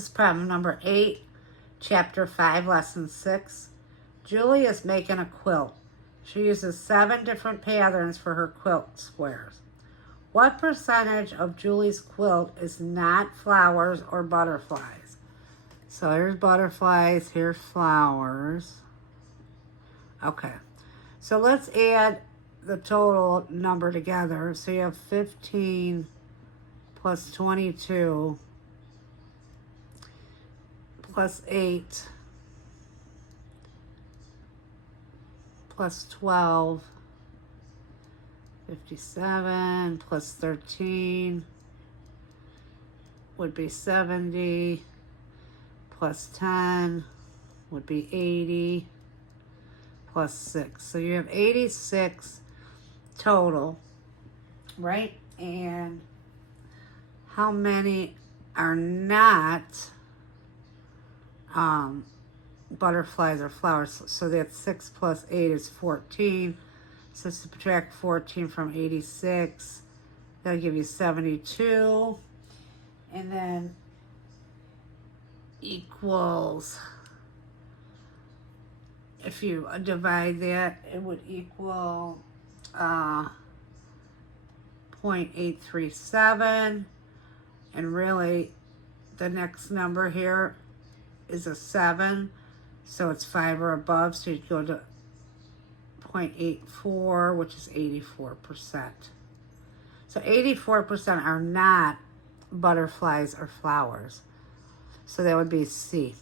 This is problem number 8, chapter 5, lesson 6. Julie is making a quilt. She uses 7 different patterns for her quilt squares. What percentage of Julie's quilt is not flowers or butterflies? So here's butterflies, here's flowers. Okay, so let's add the total number together. So you have 15 plus 22 plus 8 plus 12, 57 plus 13 would be 70, plus 10 would be 80, plus 6. So you have 86 total, right? And how many are not butterflies or flowers? So that's 6 plus 8 is 14. So subtract 14 from 86. That'll give you 72. And then equals, if you divide that, it would equal 0.837. And really, the next number here is a 7. So it's 5 or above. So you'd go to 0.84, which is 84%. So 84% are not butterflies or flowers. So that would be C.